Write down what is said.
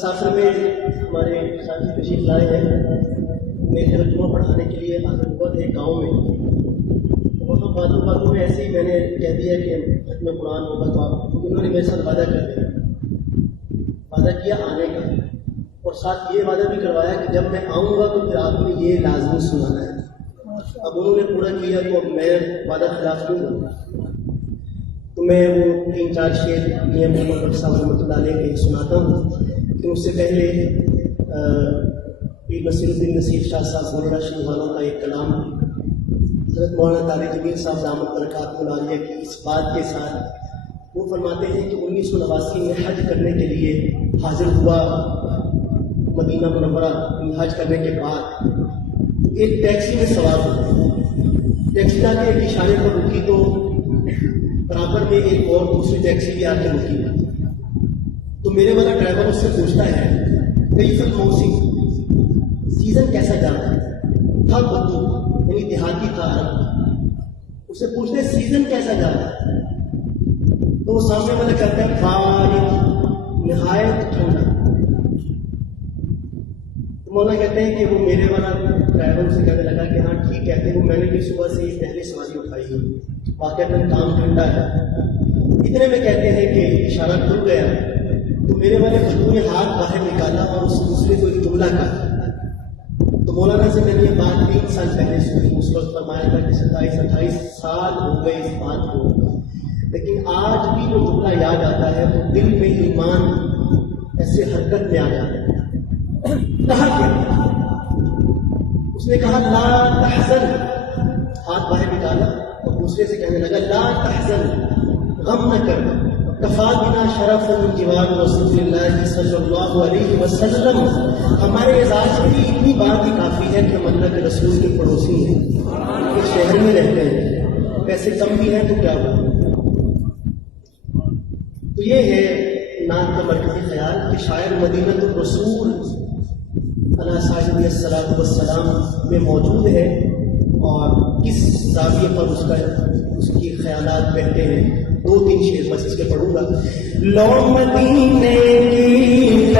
साफर में हमारे साथी तशरीफ लाए हैं। मैं तर्जुमा पढ़ाने के लिए हाजिर हुआ थे गाँव में। वहाँ बातों बातों में ऐसे ही मैंने कह दिया कि खत्म कुरान होगा तो आप, क्योंकि उन्होंने मेरे साथ वादा कर दिया, वादा किया आने का, और साथ ये वादा भी करवाया कि जब मैं आऊँगा तो फिर आपने ये लाजमी सुनाना है। अब उन्होंने पूरा किया तो मैं वादा खिलाफ दूँगा। तो मैं वो 3-4 शेर मियां मोहम्मद साहब रहमतुल्लाह अलैह सुनाता हूँ। तो उससे पहले पीर नसीरुद्दीन नसीर शाह साहब ज़मीरा शुभानों का एक कलाम हज़रत मौलाना तारिक जमील साहब दामत बरकातुहु आलिया की इस बात के साथ वो फरमाते हैं कि 1989 में हज करने के लिए हाजिर हुआ मदीना मुनव्वरा। हज करने के बाद एक टैक्सी में सवार हुआ। टैक्सी जाके एक इशारे पर रुकी तो बराबर में एक और दूसरी टैक्सी भी आके रुकी। तो मेरे वाला ड्राइवर उससे पूछता है कैफल मौसम, सीजन कैसा जा रहा है। था बद्दू यानी देहाती था अरब। उससे पूछते सीजन कैसा जा रहा है। तो वो सामने वाला कहता है बारिश निहायत ठंडा। तो मौला कहते हैं कि वो मेरे वाला ड्राइवर उसे कहने लगा कि हाँ ठीक कहते हैं, वो मैंने भी सुबह से ही पहले सवारी उठाई है, वाकई काम ठंडा है। इतने में कहते हैं कि इशारा खुल गया तो मेरे वाले बच्चों ने हाथ बाहर निकाला और उस दूसरे को एक जुमला कहा। तो मौलाना से मैंने ये बात 3 साल पहले सुनी। उस वक्त फरमाया था कि 27-28 साल हो गए इस बात को, लेकिन आज भी वो जुमला याद आता है तो दिल में ईमान ऐसे हरकत में आ जाता है। कहा क्या? उसने कहा ला तहज़न, हाथ बाहर निकाला और दूसरे से कहने लगा ला तहज़न, गम न कर, कफा बिना शरफ़ुन जिवार रसूलिल्लाह सल्लल्लाहु अलैहि वसल्लम। हमारे एजाज में इतनी बात ही काफ़ी है कि हम अल्लाह के रसूल के पड़ोसी हैं, एक शहर में रहते हैं, पैसे कम भी हैं तो क्या हो। तो ये है नात का मरकज़ी ख्याल कि शायर मदीनतुर रसूल अला साहिब अस्सलातु वस्सलाम में मौजूद है और किस ज़ाविये पर उसकी ख्यालात बैठते हैं। 2-3 शेर बस इसके पढ़ूंगा। लो मदीने की